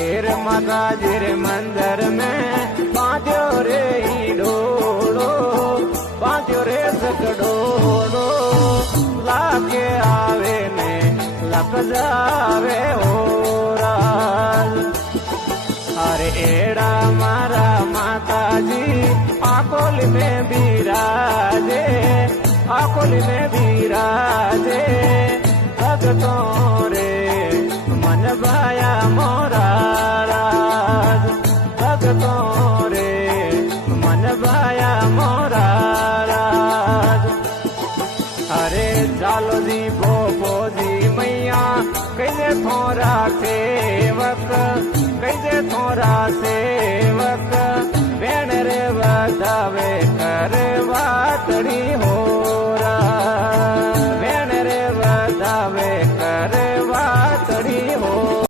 शेर माता जी रे मंदिर में बांध्यो रे डोड़ो, बांध्यो रे सकड़ोड़ो, लाके आवे ने लग जावे हो राज। अरे एड़ा मारा माता जी आकोली में बिराजे, आकोली में बिराजे, भगतों रे मन भाया मोरा राज, भगतों रे मन भाया मोरा राज। अरे चालो जी भोपो जी मैया कैसे थोड़ा सेवक, कैसे थोड़ा सेवक, बेण रे बधावे कर वातड़ी हो